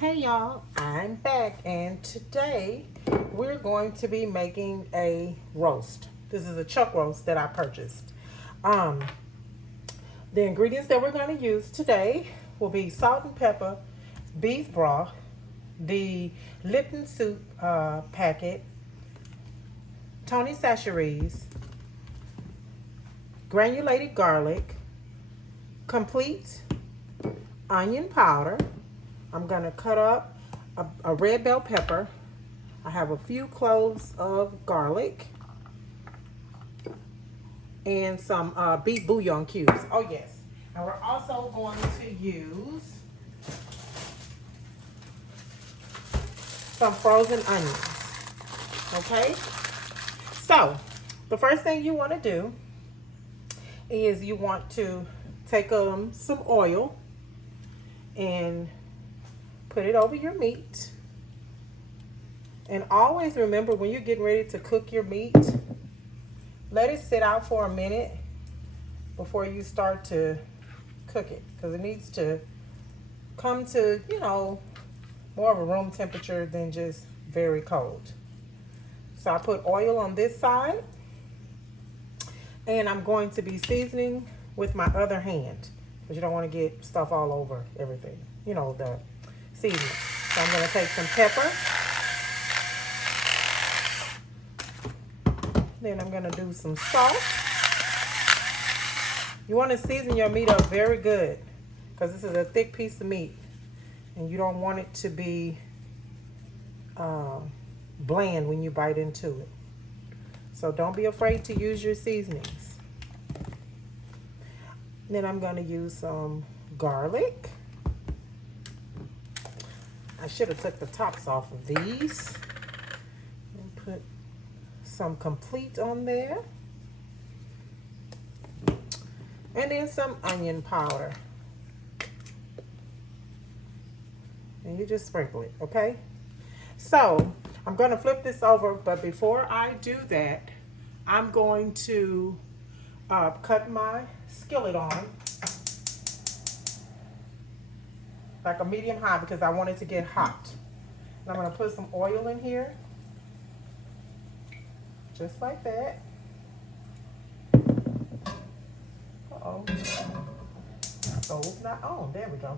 Hey y'all, I'm back and today we're going to be making a roast. This is a chuck roast that I purchased. Um, the ingredients that we're going to use today will be salt and pepper, beef broth, the Lipton soup packet, Tony Chachere's, granulated garlic, complete onion powder. I'm going to cut up a red bell pepper. I have a few cloves of garlic and some beef bouillon cubes. Oh yes. And we're also going to use some frozen onions. Okay? So, the first thing you want to do is you want to take some oil and put it over your meat. And always remember, when you're getting ready to cook your meat, let it sit out for a minute before you start to cook it, because it needs to come to, more of a room temperature than just very cold. So I put oil on this side, and I'm going to be seasoning with my other hand, because you don't want to get stuff all over everything, the seasoning. So I'm going to take some pepper. Then I'm going to do some salt. You want to season your meat up very good, because this is a thick piece of meat and you don't want it to be bland when you bite into it. So don't be afraid to use your seasonings. Then I'm going to use some garlic. I should have took the tops off of these and put some complete on there. And then some onion powder. And you just sprinkle it, okay? So, I'm going to flip this over, but before I do that, I'm going to cut my skillet on like a medium high, because I want it to get hot. And I'm going to put some oil in here, just like that. Uh-oh. Stove's not on. There we go.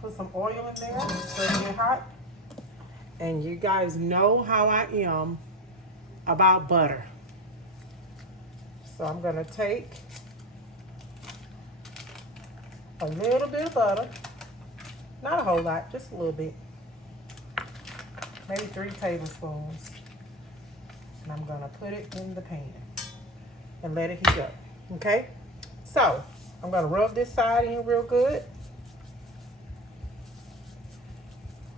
Put some oil in there so it get hot. And you guys know how I am about butter. So I'm going to take a little bit of butter. Not a whole lot, just a little bit. Maybe 3 tablespoons. And I'm going to put it in the pan and let it heat up. Okay? So, I'm going to rub this side in real good.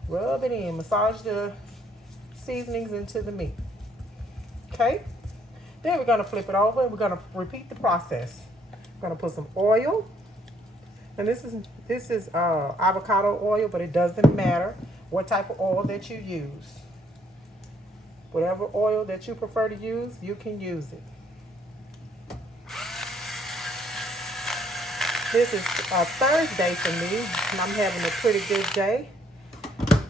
Rub it in. Massage the seasonings into the meat. Okay? Then we're going to flip it over and we're going to repeat the process. We're going to put some oil. And this is avocado oil, but it doesn't matter what type of oil that you use. Whatever oil that you prefer to use, you can use it. This is a Thursday for me, and I'm having a pretty good day.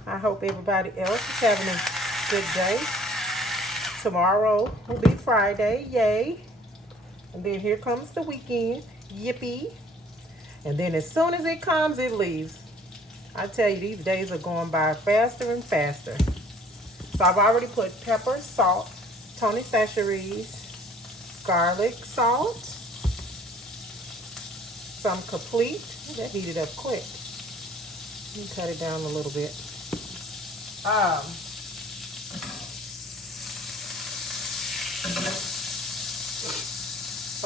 I hope everybody else is having a good day. Tomorrow will be Friday, yay. And then here comes the weekend, yippee. And then as soon as it comes, it leaves. I tell you, these days are going by faster and faster. So I've already put pepper, salt, Tony Chachere's, garlic, salt, some complete. That heated up quick. Let me cut it down a little bit. Oh,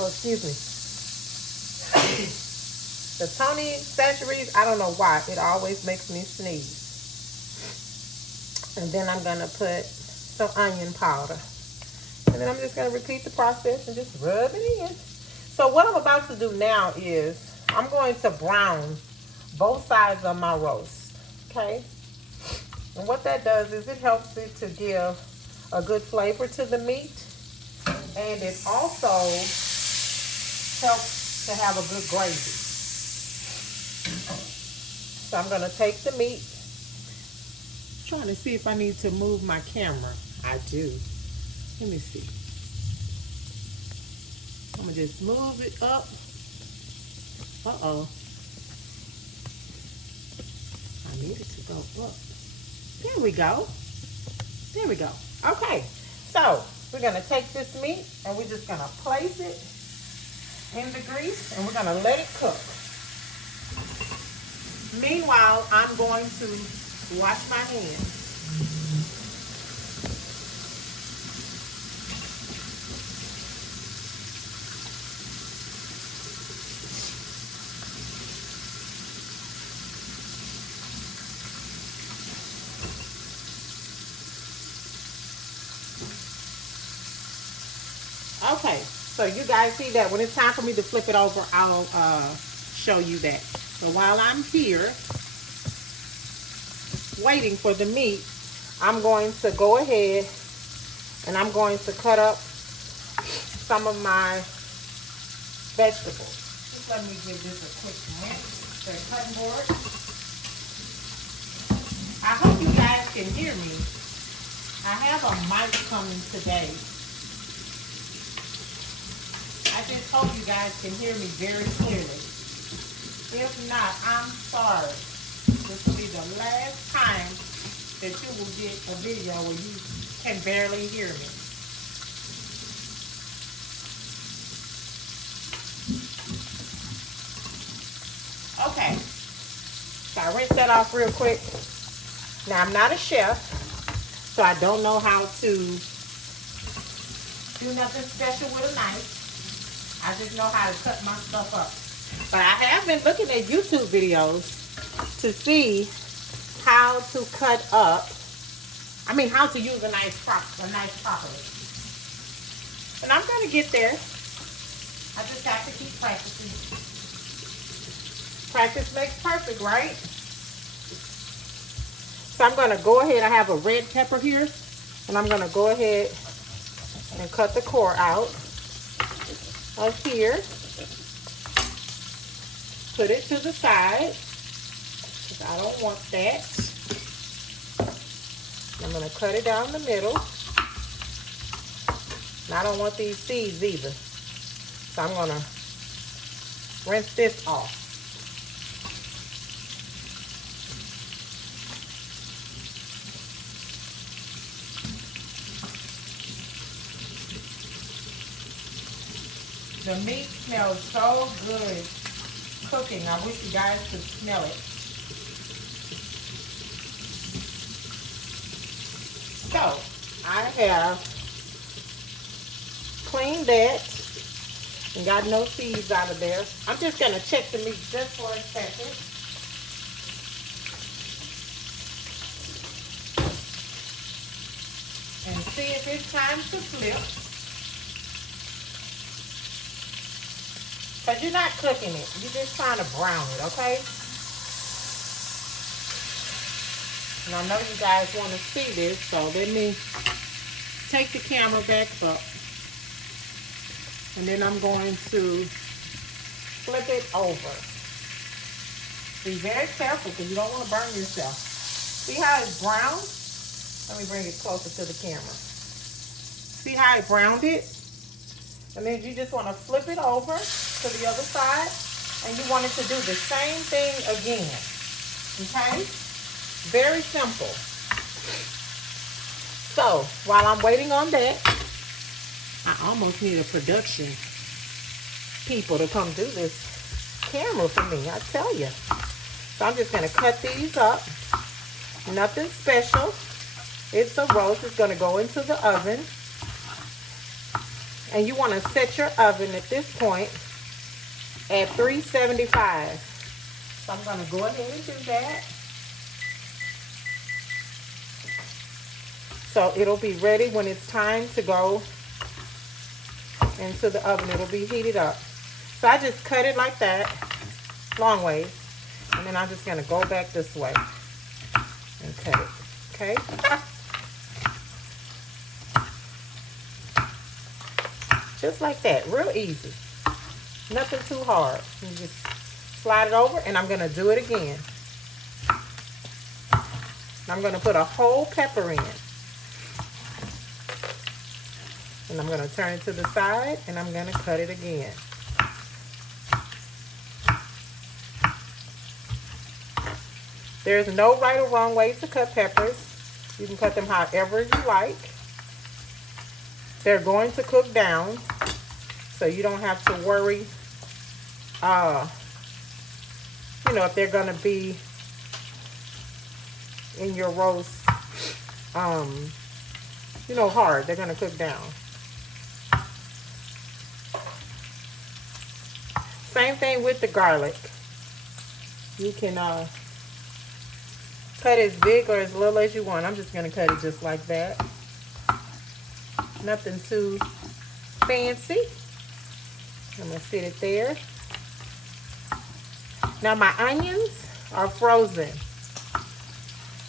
excuse me. The Tony Chachere's, I don't know why, it always makes me sneeze. And then I'm going to put some onion powder. And then I'm just going to repeat the process and just rub it in. So what I'm about to do now is I'm going to brown both sides of my roast. Okay? And what that does is it helps it to give a good flavor to the meat. And it also helps to have a good gravy. So I'm going to take the meat trying to see if I need to move my camera. I do. Let me see. I'm gonna just move it up. Uh-oh. I need it to go up. There we go. There we go. Okay, so we're gonna take this meat and we're just gonna place it in the grease and we're gonna let it cook. Meanwhile, I'm going to wash my hands. Okay, so you guys see that when it's time for me to flip it over, I'll show you that. So while I'm here waiting for the meat, I'm going to go ahead and I'm going to cut up some of my vegetables. Just let me give this a quick rinse. The cutting board. I hope you guys can hear me. I have a mic coming today. I just hope you guys can hear me very clearly. If not, I'm sorry. This will be the last time that you will get a video where you can barely hear me. Okay. So I rinsed that off real quick. Now, I'm not a chef, so I don't know how to do nothing special with a knife. I just know how to cut my stuff up. But I have been looking at YouTube videos to see how to cut up, how to use a knife properly. And I'm going to get there. I just have to keep practicing. Practice makes perfect, right? So I'm going to go ahead. I have a red pepper here. And I'm going to go ahead and cut the core out of here. Put it to the side, because I don't want that. I'm going to cut it down the middle. And I don't want these seeds either. So I'm going to rinse this off. The meat smells so good cooking. I wish you guys could smell it. So, I have cleaned that and got no seeds out of there. I'm just going to check the meat just for a second. And see if it's time to flip. Because you're not cooking it. You're just trying to brown it, okay? And I know you guys want to see this, so let me take the camera back up. And then I'm going to flip it over. Be very careful because you don't want to burn yourself. See how it's brown? Let me bring it closer to the camera. See how it browned it? And then you just want to flip it over to the other side, and you want it to do the same thing again. Okay? Very simple. So, while I'm waiting on that, I almost need a production people to come do this camera for me, I tell you. So I'm just going to cut these up. Nothing special. It's a roast. It's going to go into the oven. And you want to set your oven at this point at 375. So I'm going to go ahead and do that. So it'll be ready when it's time to go into the oven. It'll be heated up. So I just cut it like that, long ways. And then I'm just going to go back this way and cut it. Okay? Just like that, real easy. Nothing too hard. You just slide it over, and I'm gonna do it again. I'm going to put a whole pepper in. And I'm going to turn it to the side and I'm going to cut it again. There's no right or wrong way to cut peppers. You can cut them however you like. They're going to cook down, so you don't have to worry, you know, if they're going to be in your roast, you know, hard. They're going to cook down. Same thing with the garlic. You can cut as big or as little as you want. I'm just going to cut it just like that. Nothing too fancy. I'm going to sit it there. Now my onions are frozen.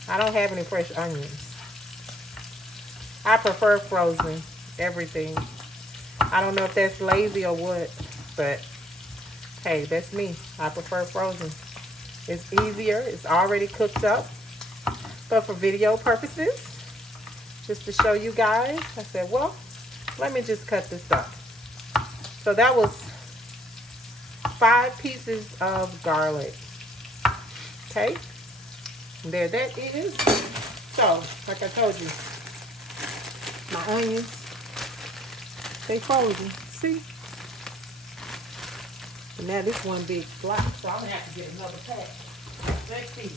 I don't have any fresh onions. I prefer frozen everything. I don't know if that's lazy or what, but hey, that's me. I prefer frozen. It's easier. It's already cooked up. But for video purposes, just to show you guys, I said, well, let me just cut this up. So that was 5 pieces of garlic. Okay. And there that is. So, like I told you, my onions, they frozen. See? And now this one big block, so I'm going to have to get another pack. Let's see.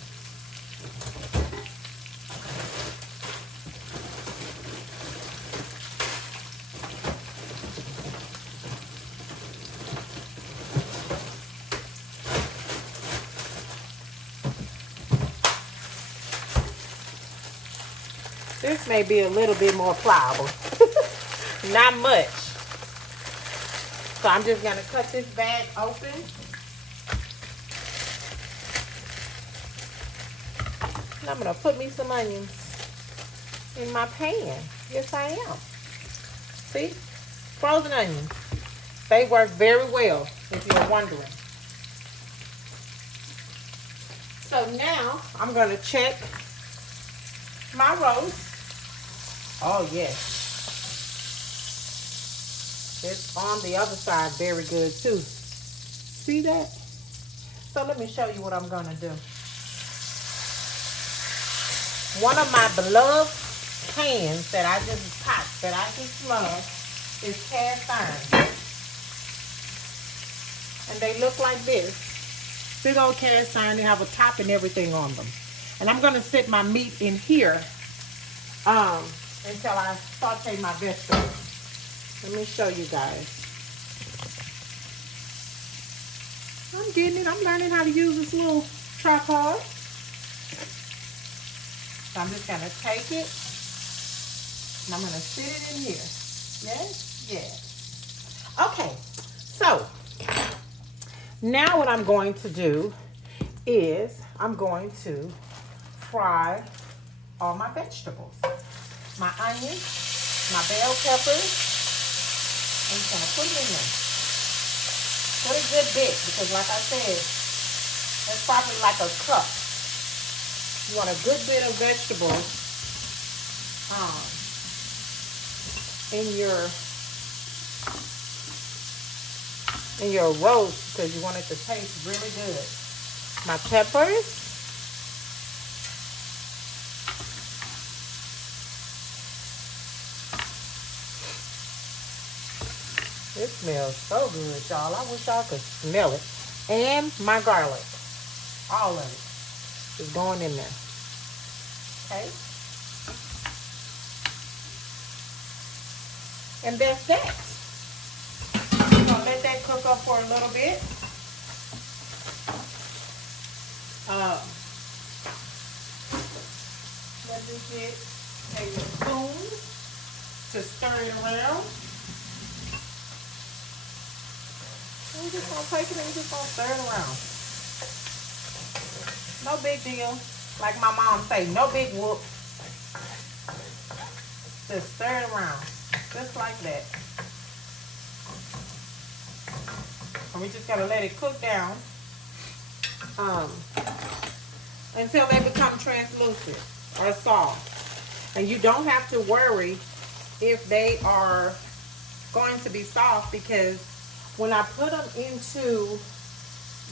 This may be a little bit more pliable. Not much. So I'm just going to cut this bag open. And I'm going to put me some onions in my pan. Yes, I am. See? Frozen onions. They work very well, if you're wondering. So now I'm going to check my roast. Oh, yes. It's on the other side very good, too. See that? So let me show you what I'm going to do. One of my beloved pans that I just pots that I just love is cast iron. And they look like this. Big old cast iron. They have a top and everything on them. And I'm going to sit my meat in here until I saute my vegetables. Let me show you guys. I'm getting it. I'm learning how to use this little tripod. So I'm just going to take it and I'm going to sit it in here. Yes? Yes. Okay. So now what I'm going to do is I'm going to fry all my vegetables. My onions, my bell peppers. I'm just going to put it in there. Put a good bit because like I said, that's probably like a cup. You want a good bit of vegetables in your roast because you want it to taste really good. My peppers. It smells so good, y'all. I wish y'all could smell it. And my garlic. All of it is going in there. Okay? And that's that. I'm going to let that cook up for a little bit. Let me get a spoon to stir it around. We're just going to take it and we're just going to stir it around. No big deal. Like my mom say, no big whoop. Just stir it around. Just like that. And we just got to let it cook down until they become translucent. are soft. And you don't have to worry if they are going to be soft, because when I put them into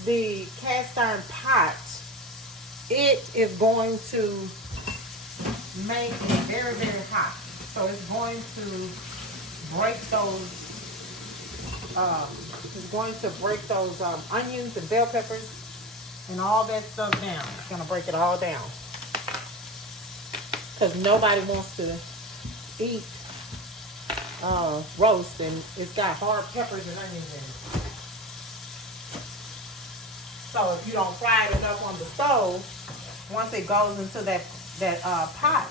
the cast iron pot, it is going to make it very, very hot. So it's going to break those onions and bell peppers and all that stuff down. It's gonna break it all down, because nobody wants to eat roast and it's got hard peppers and onions in it. So if you don't fry it up on the stove, once it goes into that pot,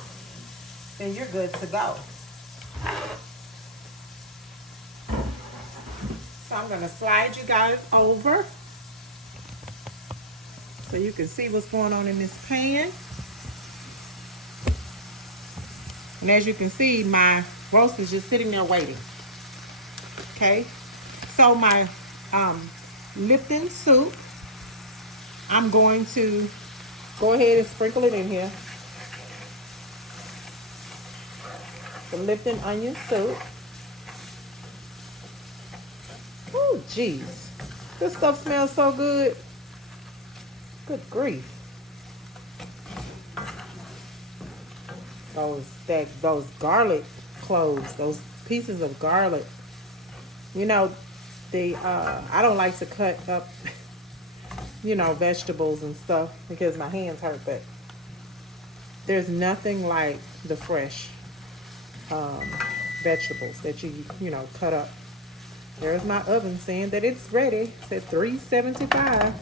then you're good to go. So I'm gonna slide you guys over so you can see what's going on in this pan. And as you can see, my roast is just sitting there waiting. Okay, so my Lipton soup, I'm going to go ahead and sprinkle it in here. The Lipton onion soup. Oh, jeez. This stuff smells so good. Good grief. Those garlic cloves, those pieces of garlic. You know, I don't like to cut up, you know, vegetables and stuff because my hands hurt, but there's nothing like the fresh vegetables that you know, cut up. There's my oven saying that it's ready. It's at 375.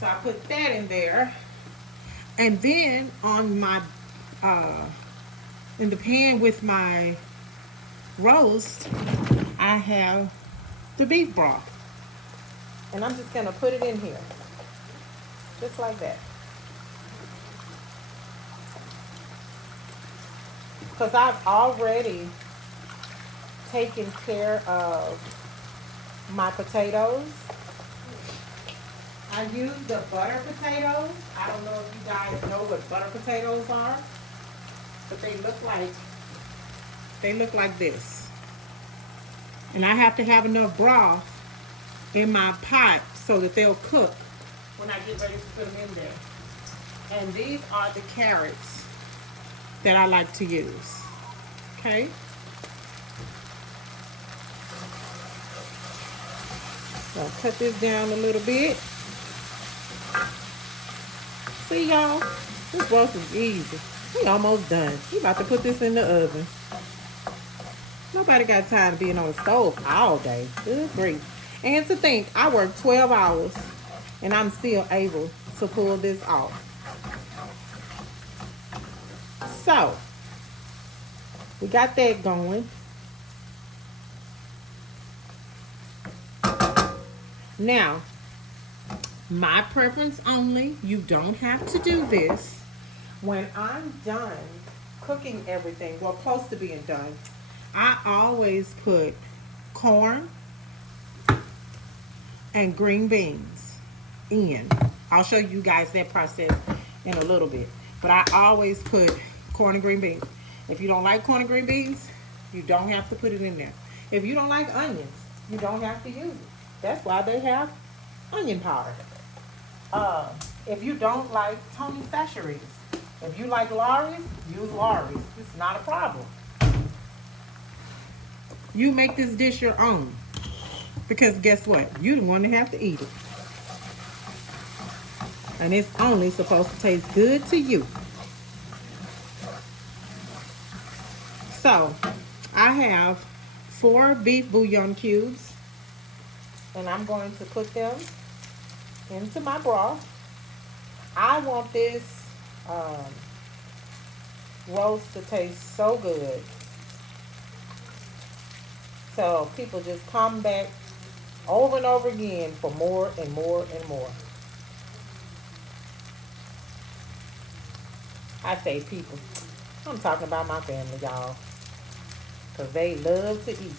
So I put that in there. And then on my, in the pan with my roast, I have the beef broth. And I'm just gonna put it in here. Just like that. Because I've already taken care of my potatoes. I use the butter potatoes. I don't know if you guys know what butter potatoes are, but they look like this. And I have to have enough broth in my pot so that they'll cook when I get ready to put them in there. And these are the carrots that I like to use. Okay? So I'll cut this down a little bit. See, y'all, this roast is easy. We almost done. We about to put this in the oven. Nobody got time to being on the stove all day. Good grief. And to think, I work 12 hours and I'm still able to pull this off. So, we got that going. Now, my preference only, you don't have to do this. When I'm done cooking everything, well, close to being done, I always put corn and green beans in. I'll show you guys that process in a little bit. But I always put corn and green beans. If you don't like corn and green beans, you don't have to put it in there. If you don't like onions, you don't have to use it. That's why they have onion powder. If you don't like Tony Chachere's, if you like Lawry's, use Lawry's. It's not a problem. You make this dish your own. Because guess what? You're the one that have to eat it. And it's only supposed to taste good to you. So, I have 4 beef bouillon cubes. And I'm going to put them into my broth. I want this roast to taste so good. So people just come back over and over again for more and more and more. I say people. I'm talking about my family, y'all. Because they love to eat.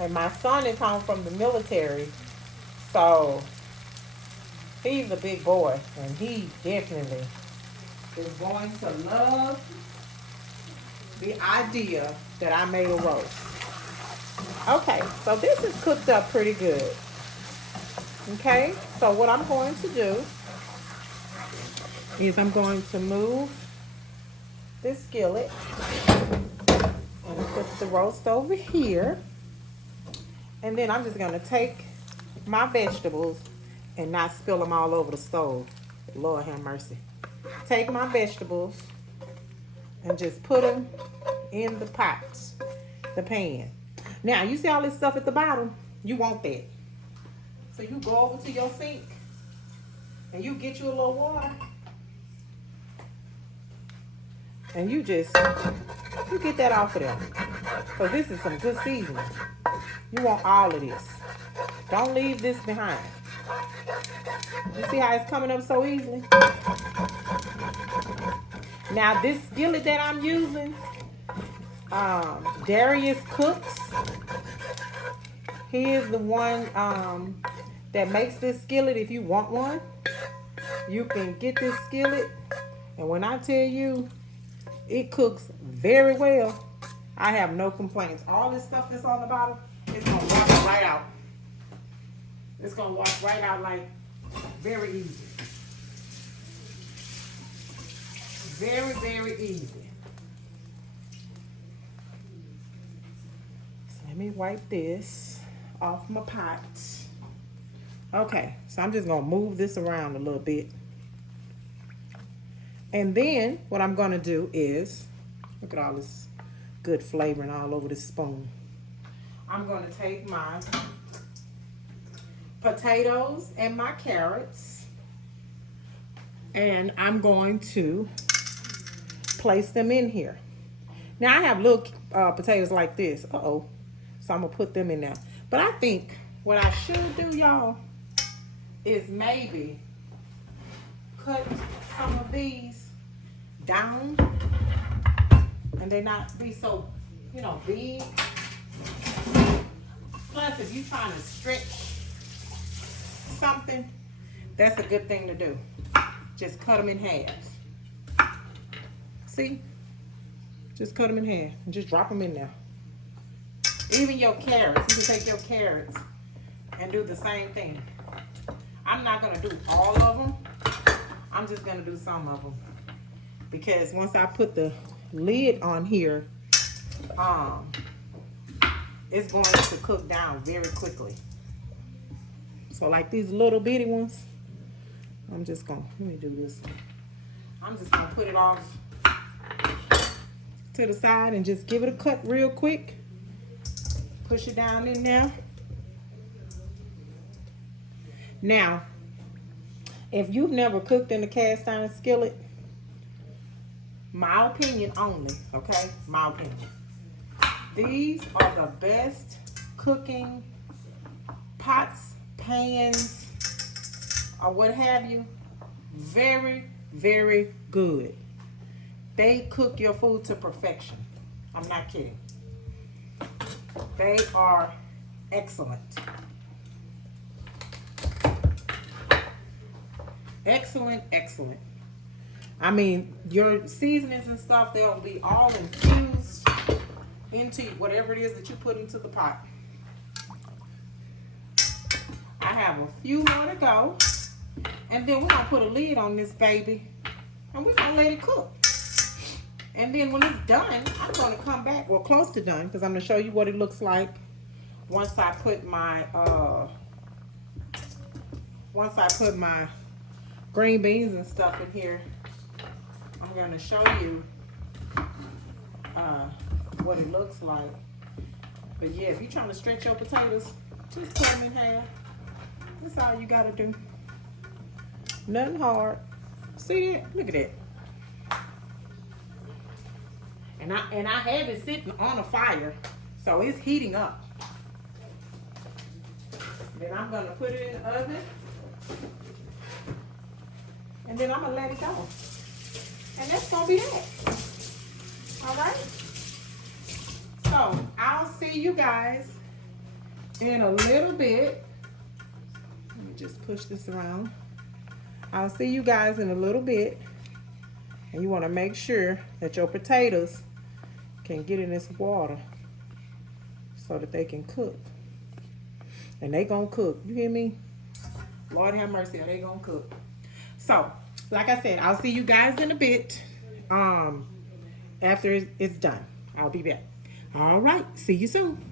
And my son is home from the military. So He's a big boy, and he definitely is going to love the idea that I made a roast. Okay, so this is cooked up pretty good. Okay, so what I'm going to do is I'm going to move this skillet and put the roast over here. And then I'm just going to take my vegetables and not spill them all over the stove. Lord have mercy. Take my vegetables and just put them in the pot, the pan. Now, you see all this stuff at the bottom? You want that. So you go over to your sink and you get you a little water. And you get that off of there. So this is some good seasoning. You want all of this. Don't leave this behind. You see how it's coming up so easily? Now this skillet that I'm using, Darius Cooks. He is the one that makes this skillet. If you want one, you can get this skillet. And when I tell you, it cooks very well. I have no complaints. All this stuff that's on the bottom, it's gonna wash right out. It's gonna wash right out like very easy. Very, very easy. So let me wipe this off my pot. Okay, so I'm just gonna move this around a little bit. And then what I'm gonna do is, look at all this good flavoring all over this spoon. I'm gonna take my potatoes and my carrots, and I'm going to place them in here. Now I have little potatoes like this. So I'm gonna put them in there. But I think what I should do, y'all, is maybe cut some of these down and they not be so, big. Plus, if you're trying to stretch something, that's a good thing to do. Just cut them in half. See? Just cut them in half and just drop them in there. Even your carrots, you can take your carrots and do the same thing. I'm not gonna do all of them. I'm just gonna do some of them. Because once I put the lid on here, it's going to cook down very quickly. So like these little bitty ones, I'm just gonna, let me do this. I'm just gonna put it off to the side and just give it a cut real quick. Push it down in there. Now, if you've never cooked in a cast iron skillet, my opinion only, okay? My opinion. These are the best cooking pots, pans, or what have you. Very, very good. They cook your food to perfection. I'm not kidding. They are excellent. Excellent, excellent. I mean, your seasonings and stuff, they'll be all infused into whatever it is that you put into the pot. I have a few more to go. And then we're going to put a lid on this baby. And we're going to let it cook. And then when it's done, I'm going to come back, well, close to done, because I'm going to show you what it looks like once I put my green beans and stuff in here. I'm going to show you what it looks like. But yeah, if you're trying to stretch your potatoes, just cut them in half. That's all you got to do. Nothing hard. See it? Look at that. And I have it sitting on a fire, so it's heating up. Then I'm going to put it in the oven. And then I'm going to let it go. And that's going to be that. All right? So, I'll see you guys in a little bit. Let me just push this around. I'll see you guys in a little bit. And you want to make sure that your potatoes can get in this water so that they can cook. And they gonna cook. You hear me? Lord have mercy, are they gonna cook? So, like I said, I'll see you guys in a bit. After it's done. I'll be back. All right, see you soon.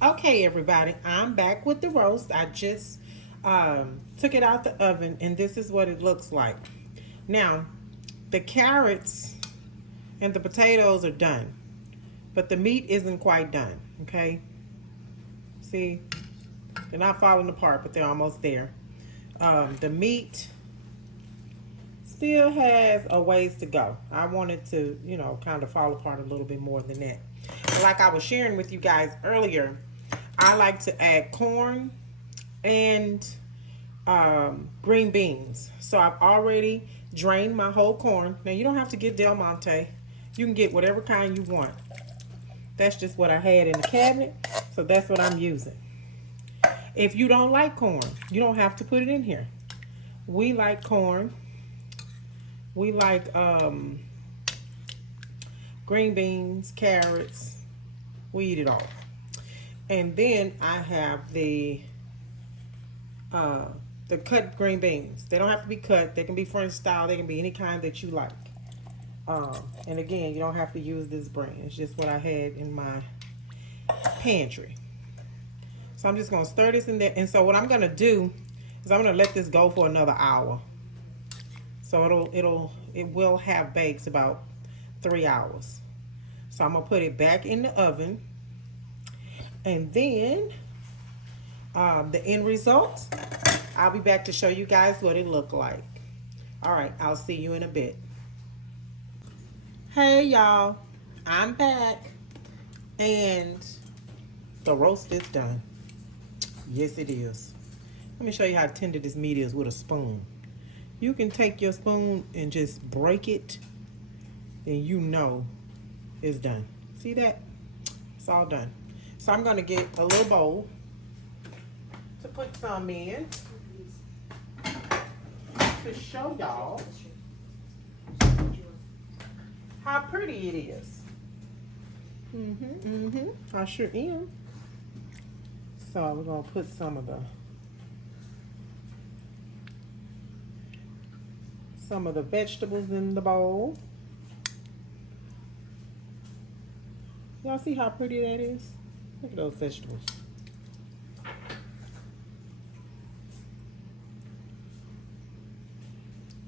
Okay, everybody, I'm back with the roast. I just took it out the oven, and this is what it looks like. Now, the carrots and the potatoes are done, but the meat isn't quite done, okay? See, they're not falling apart, but they're almost there. The meat still has a ways to go. I want it to, you know, kind of fall apart a little bit more than that. But like I was sharing with you guys earlier, I like to add corn and green beans. So I've already drained my whole corn. Now you don't have to get Del Monte. You can get whatever kind you want. That's just what I had in the cabinet, so that's what I'm using. If you don't like corn, you don't have to put it in here. We like corn. We like green beans, carrots. We eat it all. And then I have the cut green beans. They don't have to be cut. They can be French style. They can be any kind that you like. And again, you don't have to use this brand. It's just what I had in my pantry. So I'm just going to stir this in there. And so what I'm going to do is I'm going to let this go for another hour. So it will have baked about 3 hours. So I'm going to put it back in the oven. And then the end result, I'll be back to show you guys what it looked like. All right, I'll see you in a bit. Hey y'all, I'm back. And the roast is done. Yes, it is. Let me show you how tender this meat is with a spoon. You can take your spoon and just break it, and you know it's done. See that? It's all done. So I'm going to get a little bowl to put some in to show y'all how pretty it is. I sure am. So we're going to put some of the vegetables in the bowl. Y'all see how pretty that is? Look at those vegetables.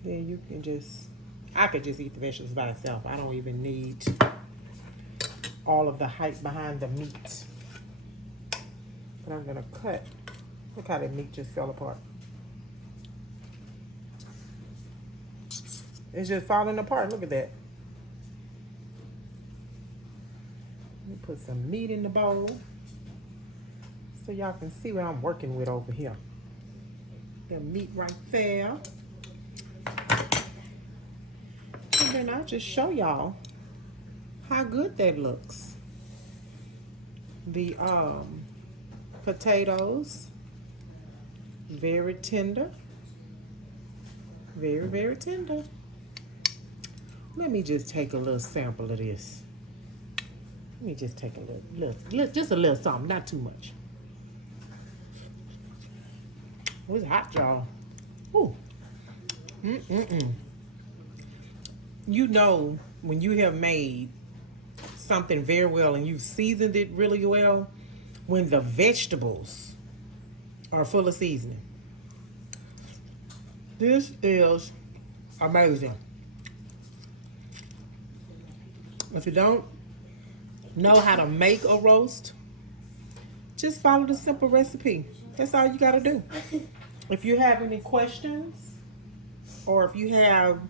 Then you can I could just eat the vegetables by itself. I don't even need all of the hype behind the meat. But I'm gonna cut. Look how that meat just fell apart. It's just falling apart. Look at that. Let me put some meat in the bowl so y'all can see what I'm working with over here. The meat right there. And then I'll just show y'all how good that looks. The potatoes, very tender. Very, very tender. Let me just take a little sample of this. Let me just take a little, just a little something, not too much. Oh, it's hot, y'all. Ooh. You know when you have made something very well and you've seasoned it really well, when the vegetables are full of seasoning. This is amazing. If you don't know how to make a roast, just follow the simple recipe. That's all you gotta do. If you have any questions, or if you have,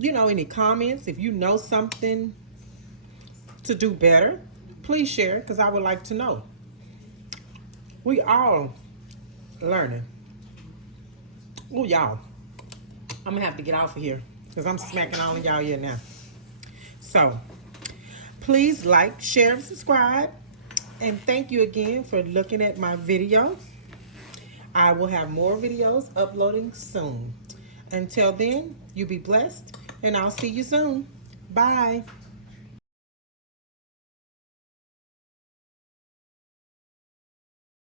any comments, if you know something to do better, please share, because I would like to know. We all learning. Oh, y'all, I'm gonna have to get off of here because I'm smacking all of y'all here now. So please like, share, and subscribe. And thank you again for looking at my video. I will have more videos uploading soon. Until then, you be blessed, and I'll see you soon. Bye.